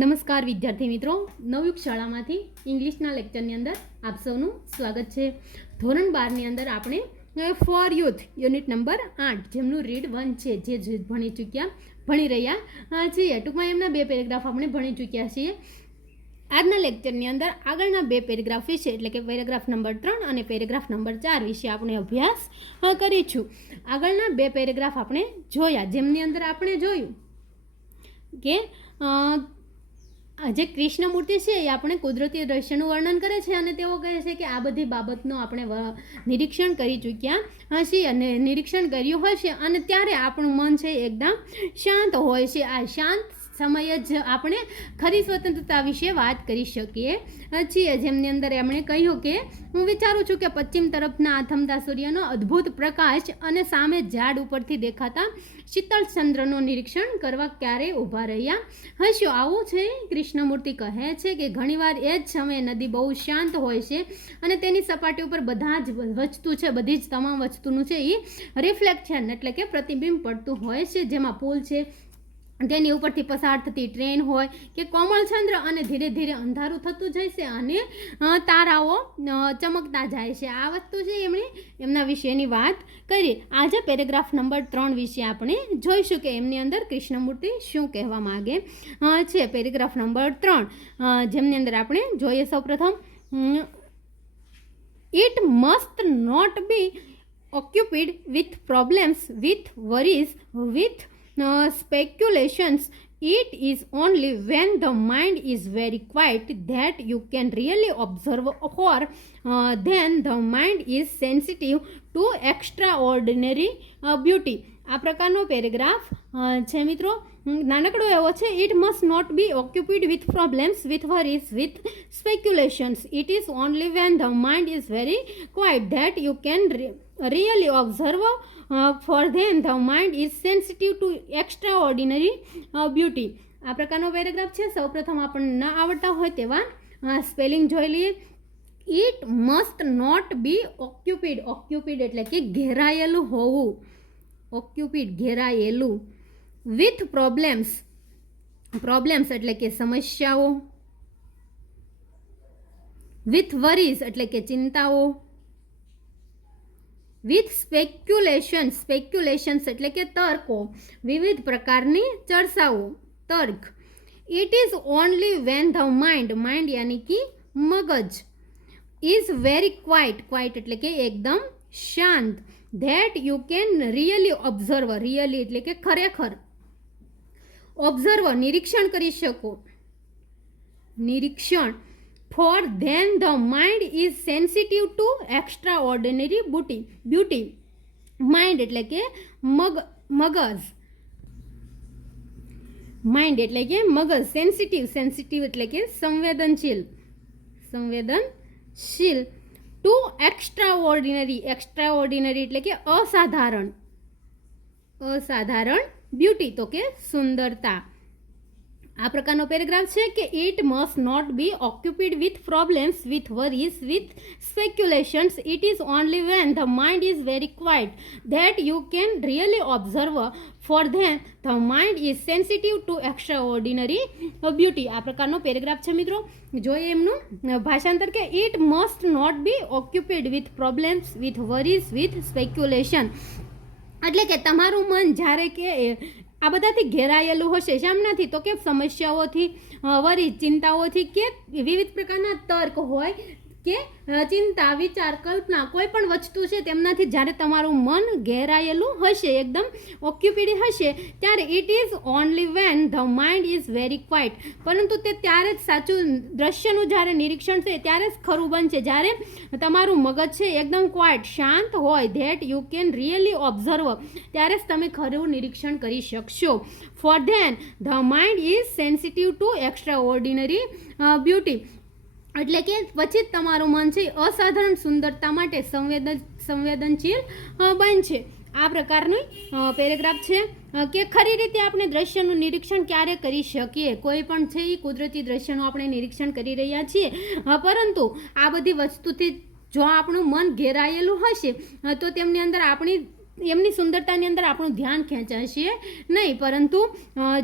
નમસ્કાર વિદ્યાર્થી મિત્રો, નવયુગ શાળામાંથી ઇંગ્લિશના લેક્ચરની અંદર આપ સૌનું સ્વાગત છે. ધોરણ 12ની અંદર આપણે ફોર યુથ યુનિટ નંબર 8 જેમનું રીડ 1 છે જે ભણી રહ્યા છીએ. ટૂંકમાં એમના 2 પેરેગ્રાફ આપણે ભણી ચૂક્યા છીએ. આજના લેક્ચરની અંદર આગળના 2 પેરેગ્રાફ વિશે એટલે કે પેરેગ્રાફ નંબર 3 અને પેરેગ્રાફ નંબર 4 વિશે આપણે અભ્યાસ કરીશું. આગળના 2 પેરેગ્રાફ આપણે જોયા, જેમની અંદર આપણે જોયું કે જે કૃષ્ણમૂર્તિ છે એ આપણે કુદરતી દ્રશ્યનું વર્ણન કરે છે અને તેઓ કહે છે કે આ બધી બાબતનું આપણે નિરીક્ષણ કરી ચૂક્યા છીએ અને નિરીક્ષણ કર્યું હશે અને ત્યારે આપણું મન છે એકદમ શાંત હોય છે. આ શાંત સમયે જ આપણે ખરી સ્વતંત્રતા વિશે વાત કરી શકીએ છીએ. જેમની અંદર એમણે કહ્યું કે હું વિચારું છું કે પશ્ચિમ તરફના આથમતા સૂર્યનો અદ્ભુત પ્રકાશ અને સામે ઝાડ ઉપરથી દેખાતા શીતળ ચંદ્રનું નિરીક્ષણ કરવા ક્યારેય ઊભા રહ્યા હશો. આવું છે કૃષ્ણમૂર્તિ કહે છે કે ઘણીવાર એ જ સમયે નદી બહુ શાંત હોય છે અને તેની સપાટી ઉપર બધા જ વસ્તુ છે, બધી જ તમામ વસ્તુનું છે એ રિફ્લેક્શન એટલે કે પ્રતિબિંબ પડતું હોય છે. જેમાં પુલ છે, તેની ઉપરથી પસાર થતી ટ્રેન હોય કે કોમળ ચંદ્ર અને ધીરે ધીરે અંધારું થતું જાય છે અને તારાઓ ચમકતા જાય છે. આ વસ્તુ છે એમના વિશેની વાત કરીએ. આજે પેરેગ્રાફ નંબર 3 વિશે આપણે જોઈશું કે એમની અંદર કૃષ્ણમૂર્તિ શું કહેવા માગે છે. પેરેગ્રાફ નંબર 3 જેમની અંદર આપણે જોઈએ સૌપ્રથમ, it must not be occupied with problems, with worries, with speculations. It is only when the mind is very quiet that you can really observe, or then the mind is sensitive to extraordinary beauty. આ પ્રકારનો paragraph છે મિત્રો, નાનકડો એવો છે. It must not be occupied with problems, with worries, with speculations. It is only when the mind is very quiet that you can really observe, for then the mind is sensitive to extraordinary beauty. આ પ્રકારનો paragraph છે. સૌપ્રથમ આપણને ન આવડતા હોય તેવા spelling જોઈ લઈએ. It must not be occupied. Occupied એટલે કે ઘેરાયેલું હોવું. ઓક્યુપિડ ઘેરાયેલું. With problems. પ્રોબ્લેમ્સ એટલે કે સમસ્યાઓ. વિથ વરીઝ એટલે કે ચિંતાઓ. વિથ સ્પેક્યુલેશન્સ. સ્પેક્યુલેશન્સ એટલે કે તર્કો, વિવિધ પ્રકારની ચર્ચાઓ, તર્ક. It is only when the mind. Mind યાની કે મગજ. Is very quite. ક્વાઇટ એટલે કે એકદમ શાંત. That you can really observe. Really એટલે કે ખરેખર. ઓબ્ઝર્વ નિરીક્ષણ કરી શકો. નિરીક્ષણ. For then the mind is sensitive to extraordinary beauty. Mind એટલે કે મગજ. માઇન્ડ એટલે કે મગજ. સેન્સિટિવ. સેન્સિટિવ એટલે કે સંવેદનશીલ. સંવેદનશીલ. Two extraordinary. એક્સ્ટ્રાઓર્ડિનરી એટલે કે અસાધારણ. અસાધારણ. બ્યુટી તો કે સુંદરતા. આ પ્રકારનો પેરેગ્રાફ છે કે it must not be occupied with problems, with worries, with speculations. It is only when the mind is very quiet that you can really observe, for then the mind is sensitive to extraordinary beauty. આ પ્રકારનો paragraph છે મિત્રો. જોઈએ એમનું ભાષાંતર કે it must not be occupied with problems, with worries, with speculation. એટલે કે તમારું મન જ્યારે કે આ બધાથી ઘેરાયેલું હશે. શામનાથી તો કે સમસ્યાઓથી, વરી ચિંતાઓથી કે વિવિધ પ્રકારના તર્ક હોય કે ચિંતા, વિચાર, કલ્પના, કોઈ પણ વસ્તુ છે તેમનાથી જ્યારે તમારું મન ઘેરાયેલું હશે, એકદમ ઓક્યુપિડ હશે, ત્યારે it is only when the mind is very quite. પરંતુ તે ત્યારે જ સાચું દ્રશ્યનું જ્યારે નિરીક્ષણ છે ત્યારે જ ખરું બનશે જ્યારે તમારું મગજ છે એકદમ ક્વાઇટ, શાંત હોય. That you can really observe. ત્યારે જ તમે ખરું નિરીક્ષણ કરી શકશો. For then the mind is sensitive to extraordinary beauty. એટલે કે પછી જ તમારું મન છે અસાધારણ સુંદરતા માટે સંવેદનશીલ બનશે. આ પ્રકારનું પેરેગ્રાફ છે કે ખરી રીતે આપણે દ્રશ્યનું નિરીક્ષણ ક્યારે કરી શકીએ. કોઈ પણ છે એ કુદરતી દ્રશ્યનું આપણે નિરીક્ષણ કરી રહ્યા છીએ, પરંતુ આ બધી વસ્તુથી જો આપણું મન ઘેરાયેલું હશે તો તેમની અંદર આપણી એમની સુંદરતાની અંદર આપણું ધ્યાન ખેંચાશે નહીં, પરંતુ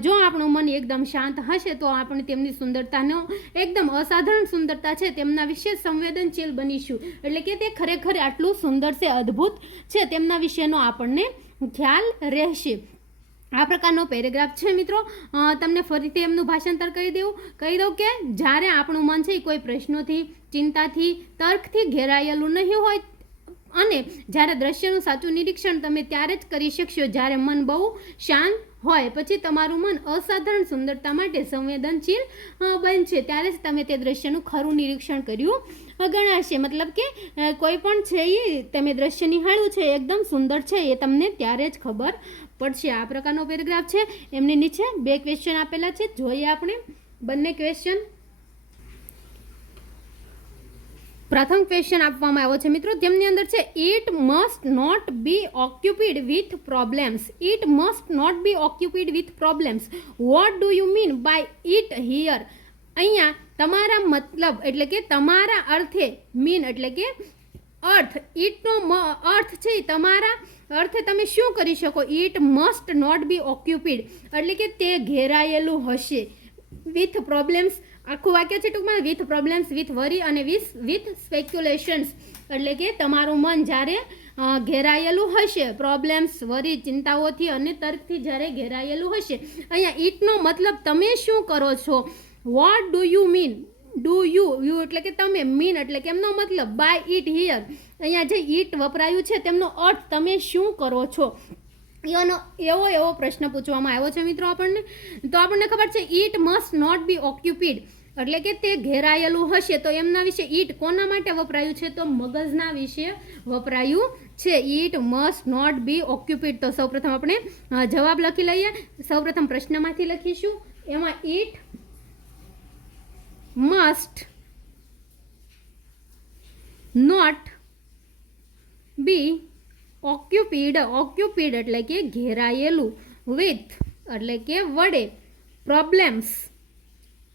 જો આપણું મન એકદમ શાંત હશે તો આપણે તેમની સુંદરતાનો એકદમ અસાધારણ સુંદરતા છે તેમના વિશે સંવેદનશીલ બનીશું. એટલે કે તે ખરેખર આટલું સુંદર છે, અદ્ભુત છે, તેમના વિશેનો આપણને ખ્યાલ રહેશે. આ પ્રકારનો પેરેગ્રાફ છે મિત્રો. તમને ફરીથી એમનું ભાષાંતર કહી દઉં કે જ્યારે આપણું મન છે એ કોઈ પ્રશ્નોથી, ચિંતાથી, તર્કથી ઘેરાયેલું નહીં હોય અને જ્યારે દ્રશ્યનું સાચું નિરીક્ષણ તમે ત્યારે જ કરી શકશો જ્યારે મન બહુ શાંત હોય. પછી તમારું મન અસાધારણ સુંદરતા માટે સંવેદનશીલ બનશે, ત્યારે જ તમે તે દ્રશ્યનું ખરું નિરીક્ષણ કર્યું ગણાશે. મતલબ કે કોઈ પણ છે એ તમે દ્રશ્ય નિહાળ્યું છે એકદમ સુંદર છે એ તમને ત્યારે જ ખબર પડશે. આ પ્રકારનો પેરેગ્રાફ છે. એમની નીચે 2 ક્વેશ્ચન આપેલા છે, જોઈએ આપણે બંને ક્વેશ્ચન. પ્રથમ ક્વેશ્ચન આપવામાં આવ્યો છે મિત્રો, જેમની અંદર છે it must not be occupied with problems. It must not be occupied with problems. What do you mean by it here? અહીંયા તમારા મતલબ એટલે કે તમારા અર્થે, મીન એટલે કે અર્થ, ઇટનો અર્થ છે તમારા અર્થે તમે શું કરી શકો? ઇટ મસ્ટ નોટ બી ઓક્યુપિડ એટલે કે તે ઘેરાયેલું હશે વિથ પ્રોબ્લેમ્સ. આખું વાક્ય છે ટૂંકમાં, વિથ પ્રોબ્લેમ્સ, વિથ વરી અને વિથ સ્પેક્યુલેશન્સ. એટલે કે તમારું મન જ્યારે ઘેરાયેલું હશે પ્રોબ્લેમ્સ, વરી, ચિંતાઓથી અને તર્કથી જ્યારે ઘેરાયેલું હશે. અહીંયા ઇટનો મતલબ તમે શું કરો છો? Vote do you mean? Do you એટલે કે તમે, મીન એટલે કે એમનો મતલબ, બાય ઇટ હિયર અહીંયા જે ઇટ વપરાયું છે તેમનો અર્થ તમે શું કરો છો? એવો પ્રશ્ન પૂછવામાં આવ્યો છે મિત્રો આપણને. તો આપણને ખબર છે ઇટ મસ્ટ નોટ બી ઓક્યુપિડ એટલે કે તે ઘેરાયેલું હશે. તો એમના વિશે ઇટ કોના માટે વપરાયું છે? તો મગજના વિશે વપરાયું છે. It must not be occupied. તો સૌપ્રથમ આપણે જવાબ લખી લઈએ. સૌપ્રથમ પ્રશ્નમાંથી લખીશું. એમાં ઇટ મસ્ટ નોટ બી ઓક્યુપિડ એટલે કે ઘેરાયેલું, વિથ એટલે કે વડે, પ્રોબ્લેમ્સ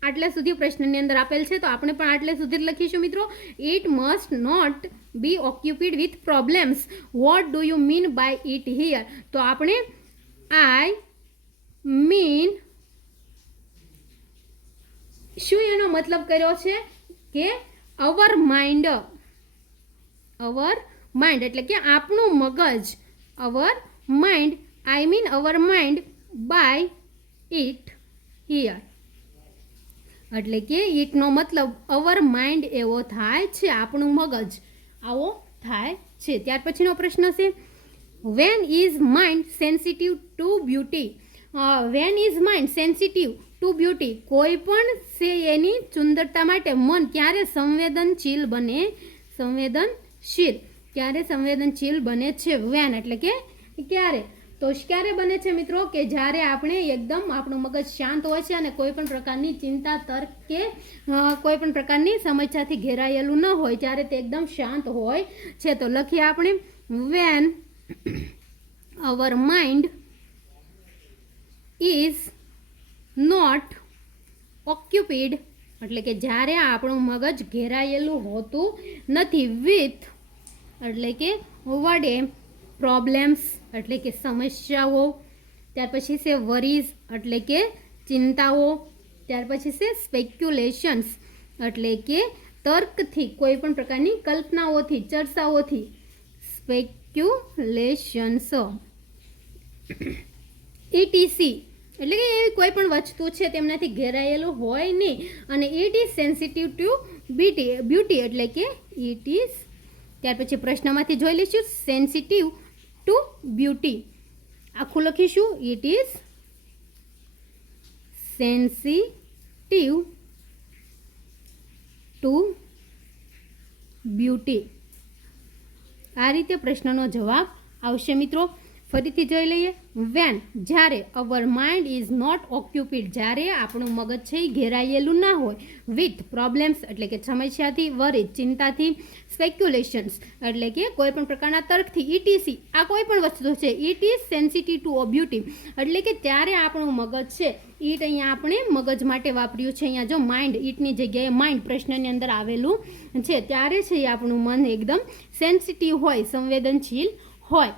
આટલે સુધી પ્રશ્નની અંદર આપેલ છે તો આપણે પણ આટલે સુધી જ લખીશું મિત્રો. It must not be occupied with problems. What do you mean by it here? તો આપણે આઈ મીન શું એનો મતલબ કર્યો છે કે અવર માઇન્ડ એટલે કે આપણું મગજ, our mind, I mean our mind by it here એટલે કે ઇટનો મતલબ અવર માઇન્ડ એવો થાય છે, આપણું મગજ આવો થાય છે. ત્યાર પછીનો પ્રશ્ન છે when is mind sensitive to beauty? When is mind sensitive to beauty? કોઈ પણ છે એની સુંદરતા માટે મન ક્યારે સંવેદનશીલ બને? ક્યારે સંવેદનશીલ બને છે? વેન એટલે કે ક્યારે. તો ક્યારે બને છે મિત્રો? કે જ્યારે આપણે એકદમ આપણું મગજ શાંત હોય છે અને કોઈ પણ પ્રકારની ચિંતા, તર્ક કે કોઈ પણ પ્રકારની સમસ્યાથી ઘેરાયેલું ન હોય, ત્યારે તે એકદમ શાંત હોય છે. તો લખીએ આપણે when our mind is not occupied એટલે કે જ્યારે આપણું મગજ ઘેરાયેલું હોતું નથી, વિથ એટલે કે વડે, પ્રોબ્લેમ્સ એટલે કે સમસ્યાઓ, ત્યાર પછી છે વરીઝ એટલે કે ચિંતાઓ, ત્યાર પછી છે સ્પેક્યુલેશન્સ એટલે કે તર્કથી, કોઈ પણ પ્રકારની કલ્પનાઓથી, ચર્ચાઓથી, સ્પેક્યુલેશન્સ. ઇટીસી એટલે કે એવી કોઈ પણ વસ્તુ છે તેમનાથી ઘેરાયેલું હોય નહીં. અને it is sensitive to beauty એટલે કે ઇટ ઇઝ, ત્યાર પછી પ્રશ્નમાંથી જોઈ લઈશું સેન્સિટિવ ટુ બ્યુટી. આખું લખીશું it is sensitive to beauty. આ રીતે પ્રશ્નનો જવાબ આવશે મિત્રો. ફરીથી જોઈ લઈએ. વેન જ્યારે અવર માઇન્ડ ઇઝ નોટ ઓક્યુપિડ જ્યારે આપણું મગજ છે એ ઘેરાયેલું ના હોય, વિથ પ્રોબ્લેમ્સ એટલે કે સમસ્યાથી, વરી ચિંતાથી, સ્પેક્યુલેશન્સ એટલે કે કોઈ પણ પ્રકારના તર્કથી, ઇટીસી આ કોઈ પણ વસ્તુ છે, it is sensitive to beauty એટલે કે ત્યારે આપણું મગજ છે, ઇટ અહીંયા આપણે મગજ માટે વાપર્યું છે. અહીંયા જો માઇન્ડ, ઇટની જગ્યાએ માઇન્ડ પ્રશ્નની અંદર આવેલું છે, ત્યારે છે એ આપણું મન એકદમ સેન્સિટિવ હોય, સંવેદનશીલ હોય.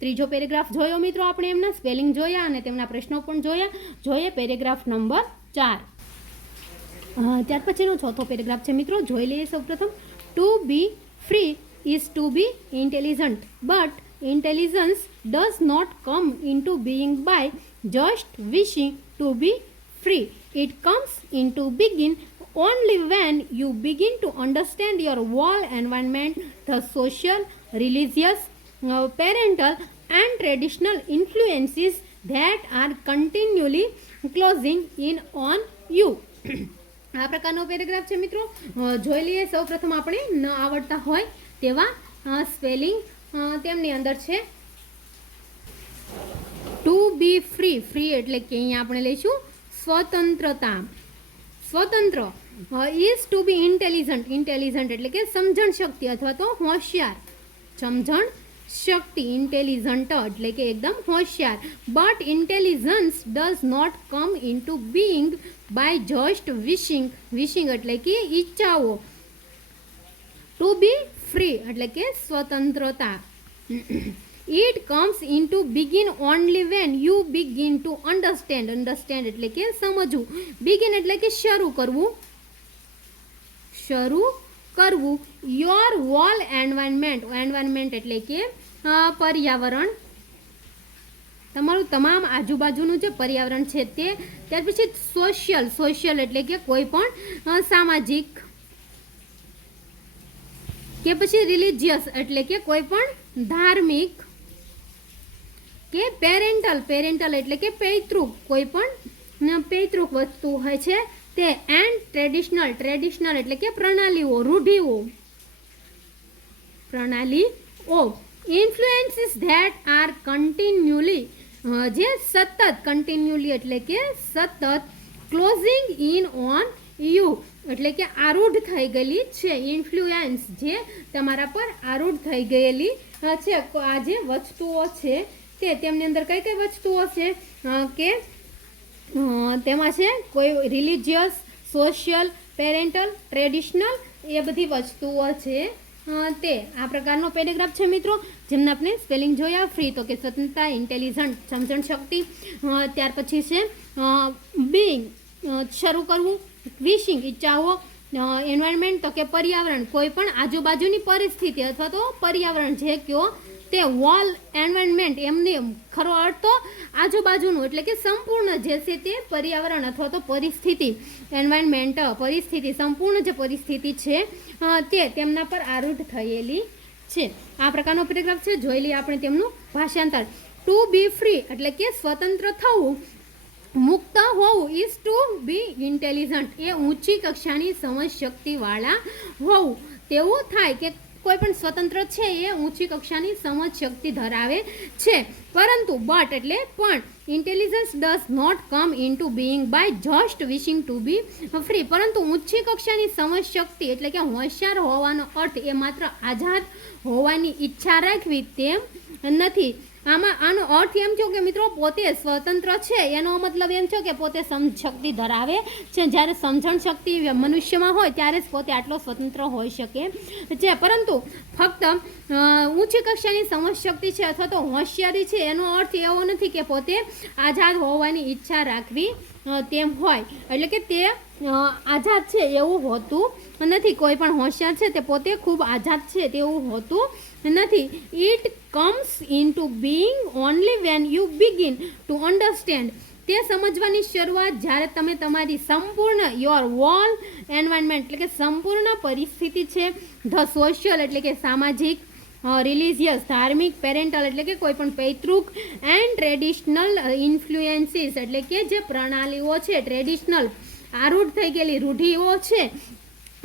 ત્રીજો પેરેગ્રાફ જોયો મિત્રો આપણે, એમના સ્પેલિંગ જોયા અને તેમના પ્રશ્નો પણ જોયા. જોઈએ પેરેગ્રાફ નંબર 4. ત્યાર પછીનો ચોથો પેરેગ્રાફ છે મિત્રો, જોઈ લઈએ સૌપ્રથમ. To be free is to be intelligent, but intelligence does not come into being by just wishing to be free. It comes into being only when you begin to understand your whole environment, the social, religious, parental and traditional influences that are continually closing in on you. આ પ્રકારનો paragraph છે મિત્રો. જોઈ લઈએ સૌપ્રથમ આપણે ન આવડતા હોય તેવા સ્પેલિંગ તેમની અંદર છે. ટુ બી ફ્રી, ફ્રી એટલે કે અહીંયા આપણે લઈશું સ્વતંત્રતા, સ્વતંત્ર. Is to be intelligent, intelligent એટલે કે સમજણ શક્તિ અથવા તો હોશિયાર, સમજણ શક્તિ, ઇન્ટેલિજન્ટ એટલે કે એકદમ હોશિયાર. But intelligence does not come into being by just wishing, wishing એટલે કે ઈચ્છાઓ. ટુ બી ફ્રી એટલે કે સ્વતંત્રતા. It comes into begin only when you begin to understand, understand એટલે કે સમજવું. બિગિન એટલે કે શરૂ કરવું, શરૂ કરવું. યોર હોલ એન્વાયરમેન્ટ, એન્વાયરમેન્ટ એટલે કે પર્યાવરણ, તમારું તમામ આજુબાજુનું જે પર્યાવરણ છે તે. ત્યાર પછી સોશિયલ, સોશિયલ એટલે કે કોઈ પણ સામાજિક, કે પછી રિલિજિયસ એટલે કે કોઈ પણ ધાર્મિક, કે પેરેન્ટલ, પેરેન્ટલ એટલે કે પૈતૃક, કોઈ પણ પૈતૃક વસ્તુ હોય છે તે. એન્ડ ટ્રેડિશનલ, ટ્રેડિશનલ એટલે કે પ્રણાલીઓ, રૂઢિઓ, પ્રણાલીઓ. ઇન્ફ્લુએન્સીસ ધેટ આર કન્ટિન્યુઅલી, જે સતત, કન્ટિન્યુઅલી એટલે કે સતત. ક્લોઝિંગ ઇન ઓન યુ એટલે કે આરૂઢ થઈ ગયેલી છે. ઇન્ફ્લુએન્સ જે તમારા પર આરૂઢ થઈ ગયેલી છે. આ જે વસ્તુઓ છે તે, તેમની અંદર કઈ કઈ વસ્તુઓ છે કે તેમાં છે કોઈ રિલિજિયસ, સોશિયલ, પેરેન્ટલ, ટ્રેડિશનલ, એ બધી વસ્તુઓ છે તે. આ પ્રકારનો પેરેગ્રાફ છે મિત્રો, જેમને આપણે સ્પેલિંગ જોયા. ફ્રી તો કે સ્વતંત્રતા, ઇન્ટેલિજન્ટ સમજણ શક્તિ, ત્યાર પછી છે બીઇંગ શરૂ કરવું, વિશિંગ ઈચ્છાઓ, એન્વાયરમેન્ટ તો કે પર્યાવરણ, કોઈ પણ આજુબાજુની પરિસ્થિતિ અથવા તો પર્યાવરણ જે કયો તે. વોલ એન્વાયરમેન્ટ, એમની ખરો અર્થ તો આજુબાજુનું એટલે કે સંપૂર્ણ જે છે તે પર્યાવરણ અથવા તો પરિસ્થિતિ. એન્વાયરમેન્ટ પરિસ્થિતિ, સંપૂર્ણ જે પરિસ્થિતિ છે તે તેમના પર આરૂઢ થયેલી છે. આ પ્રકારનો પેરેગ્રાફ છે. જોઈ લઈએ આપણે તેમનું ભાષાંતર. ટુ બી ફ્રી એટલે કે સ્વતંત્ર થવું, મુક્ત હોવું. ઇઝ ટુ બી ઇન્ટેલિજન્ટ એ ઊંચી કક્ષાની સમજ શક્તિવાળા હોવું. તેવું થાય કે કોઈ પણ સ્વતંત્ર છે એ ઊંચી કક્ષાની સમજ શક્તિ ધરાવે છે. પરંતુ બટ એટલે પણ, intelligence does not come into being by just wishing to be free. પરંતુ ઊંચી કક્ષાની સમજ શક્તિ એટલે કે હોશિયાર હોવાનો અર્થ એ માત્ર આઝાદ હોવાની ઈચ્છા રાખવી તેમ નથી. આમાં આનો અર્થ એમ થયો કે મિત્રો પોતે સ્વતંત્ર છે એનો મતલબ એમ થયો કે પોતે સમજ શક્તિ ધરાવે છે. જ્યારે સમજણ શક્તિ મનુષ્યમાં હોય ત્યારે જ પોતે આટલો સ્વતંત્ર હોઈ શકે છે. પરંતુ ફક્ત ઊંચી કક્ષાની સમજ શક્તિ છે અથવા તો હોશિયારી છે એનો અર્થ એવો નથી કે પોતે આઝાદ હોવાની ઈચ્છા રાખવી તેમ હોય. એટલે કે તે આઝાદ છે એવું હોતું નથી. કોઈ પણ હોશિયાર છે તે પોતે ખૂબ આઝાદ છે તેવું હોતું નથી. It comes into being only when you begin to understand. તે સમજવાની શરૂઆત જ્યારે તમે તમારી સંપૂર્ણ યોર હોલ એન્વાયરમેન્ટ એટલે કે સંપૂર્ણ પરિસ્થિતિ છે. ધ સોશિયલ એટલે કે સામાજિક, રિલિજિયસ ધાર્મિક, પેરેન્ટલ એટલે કે કોઈ પણ પૈતૃક, એન્ડ ટ્રેડિશનલ ઇન્ફ્લુએન્સીસ એટલે કે જે પ્રણાલીઓ છે, ટ્રેડિશનલ આરૂઢ થઈ ગયેલી રૂઢિઓ છે.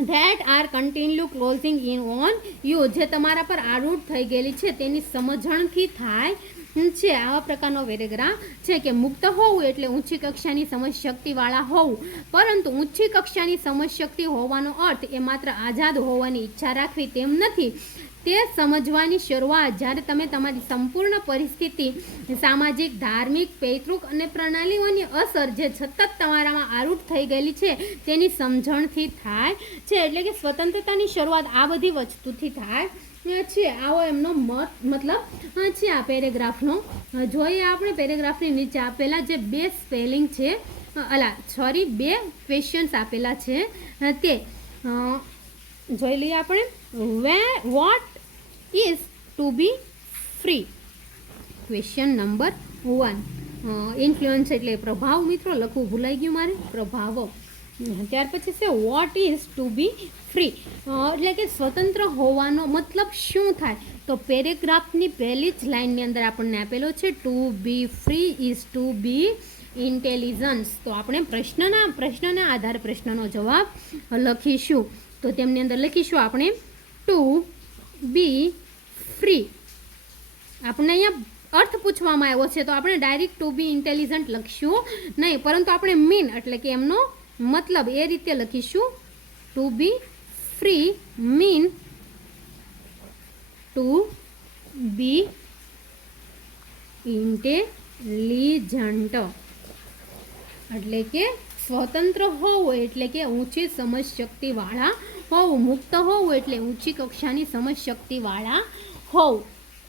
That are continue closing in on you જે તમારા પર આરૂઢ થઈ ગયેલી છે તેની સમજણથી થાય છે. આવા પ્રકારનો પેરેગ્રાફ છે કે મુક્ત હોવું એટલે ઊંચી કક્ષાની સમજ શક્તિવાળા હોવું. પરંતુ ઊંચી કક્ષાની સમજ શક્તિ હોવાનો અર્થ એ માત્ર આઝાદ હોવાની ઈચ્છા રાખવી તેમ નથી. તે સમજવાની શરૂઆત જ્યારે તમે તમારી સંપૂર્ણ પરિસ્થિતિ, સામાજિક, ધાર્મિક, પૈતૃક અને પ્રણાલીઓની અસર જે સતત તમારામાં આરૂઢ થઈ ગયેલી છે તેની સમજણથી થાય છે. એટલે કે સ્વતંત્રતાની શરૂઆત આ બધી વસ્તુથી થાય છે, આવો એમનો મતલબ છે આ પેરેગ્રાફનો. જોઈએ આપણે પેરેગ્રાફની નીચે આપેલા જે બે સ્પેલિંગ છે, બે ક્વેશ્ચન્સ આપેલા છે તે જોઈ લઈએ આપણે. What is to be free? Question number 1. Influence એટલે પ્રભાવ. મિત્રો લખવું ભૂલાઈ ગયું મારે, પ્રભાવો. ત્યાર પછી છે what is to be free, એટલે કે સ્વતંત્ર હોવાનો મતલબ શું થાય? તો પેરેગ્રાફની પહેલી જ લાઇનની અંદર આપણને આપેલો છે to be free is to be intelligence. તો આપણે પ્રશ્નના આધારે પ્રશ્નનો જવાબ લખીશું. તો તેમની અંદર લખીશું આપણે ટુ બી ફ્રી. આપણને અહીંયા અર્થ પૂછવામાં આવ્યો છે, તો આપણે ડાયરેક્ટ ટુ બી ઇન્ટેલિજન્ટ લખીશું નહીં, પરંતુ આપણે મીન એટલે કે એમનો મતલબ એ રીતે લખીશું. To be free mean to be intelligent, એટલે કે સ્વતંત્ર હોવું એટલે કે ઊંચી સમજ શક્તિવાળા હોવું, મુક્ત હોવું એટલે ઊંચી કક્ષાની સમજ શક્તિવાળા હોવું.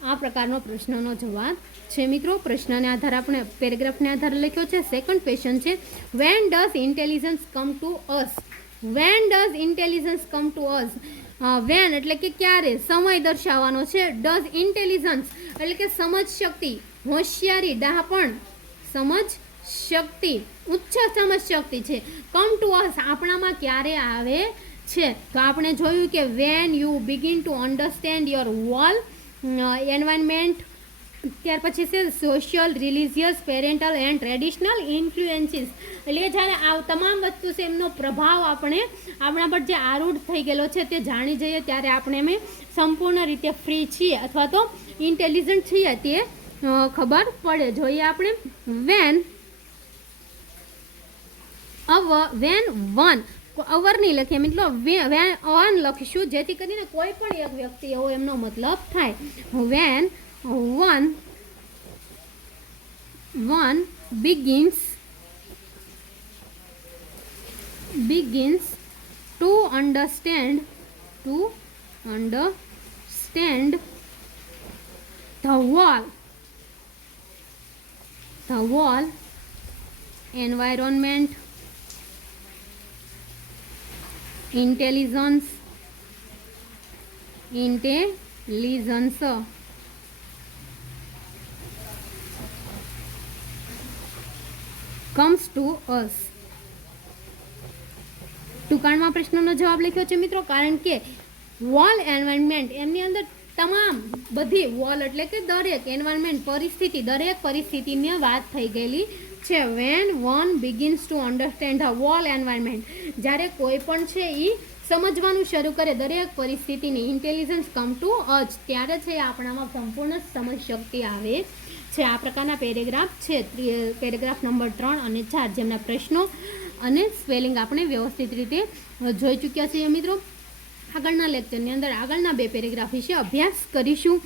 આ પ્રકારનો પ્રશ્નનો જવાબ છે મિત્રો. પ્રશ્નને આધારે આપણે પેરેગ્રાફને આધારે લખ્યો છે. સેકન્ડ ક્વેશ્ચન છે when does intelligence come to us? When does intelligence come to us? When એટલે કે ક્યારે, સમય દર્શાવવાનો છે. ડઝ ઇન્ટેલિજન્સ એટલે કે સમજ શક્તિ, હોશિયારી, ડહાપણ, સમજ શક્તિ, ઉચ્ચ સમજ શક્તિ છે. કમ ટુ અસ આપણામાં ક્યારે આવે છે? તો આપણે જોયું કે van you begin to understand your world environment. ત્યાર પછી છે social, religious, parental and traditional ઇન્ફ્લુએન્સીસ, એટલે જ્યારે આ તમામ વસ્તુ છે એમનો પ્રભાવ આપણે આપણા પર જે આરૂઢ થઈ ગયેલો છે તે જાણી જઈએ ત્યારે આપણે અમે સંપૂર્ણ રીતે ફ્રી છીએ અથવા તો ઇન્ટેલિજન્ટ છીએ તે ખબર પડે. જોઈએ આપણે વેન વન અવર નહીં લખીએ મિત્રો, વેન વન લખીશું જેથી કરીને કોઈ પણ એક વ્યક્તિ એવો એમનો મતલબ થાય. When one begins to understand the whole environment, intelligence comes to us. ટૂંકાણમાં પ્રશ્નનો જવાબ લખ્યો છે મિત્રો, કારણ કે વોલ એન્વાયરમેન્ટ એમની અંદર તમામ બધી વોલ એટલે કે દરેક એન્વાયરમેન્ટ પરિસ્થિતિ, દરેક પરિસ્થિતિની વાત થઈ ગયેલી છે. When one begins to understand the whole environment, જ્યારે કોઈ પણ છે એ સમજવાનું શરૂ કરે દરેક પરિસ્થિતિની, ઇન્ટેલિજન્સ કમ ટુ અસ, ત્યારે છે આપણામાં સંપૂર્ણ સમજ શક્તિ આવે છે. આ પ્રકારના પેરેગ્રાફ છે, પેરેગ્રાફ નંબર 3 અને 4, જેમના પ્રશ્નો અને સ્પેલિંગ આપણે વ્યવસ્થિત રીતે જોઈ ચૂક્યા છીએ મિત્રો. આગળના લેક્ચરની અંદર આગળના 2 પેરેગ્રાફ વિશે અભ્યાસ કરીશું.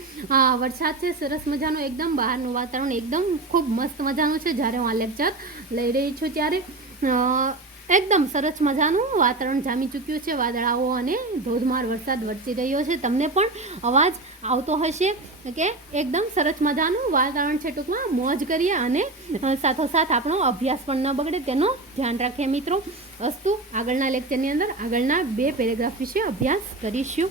વરસાદ છે સરસ મજાનો, એકદમ બહારનું વાતાવરણ એકદમ ખૂબ મસ્ત મજાનું છે. જ્યારે હું આ લેક્ચર લઈ રહી છું ત્યારે એકદમ સરસ મજાનું વાતાવરણ જામી ચૂક્યું છે. વાદળાઓ અને ધોધમાર વરસાદ વરસી રહ્યો છે. તમને પણ અવાજ આવતો હશે કે એકદમ સરસ મજાનું વાતાવરણ છે. ટૂંકમાં મોજ કરીએ અને સાથોસાથ આપણો અભ્યાસ પણ ન બગડે તેનો ધ્યાન રાખીએ મિત્રો. અસ્તુ આગળના લેક્ચરની અંદર આગળના 2 પેરેગ્રાફ વિશે અભ્યાસ કરીશું.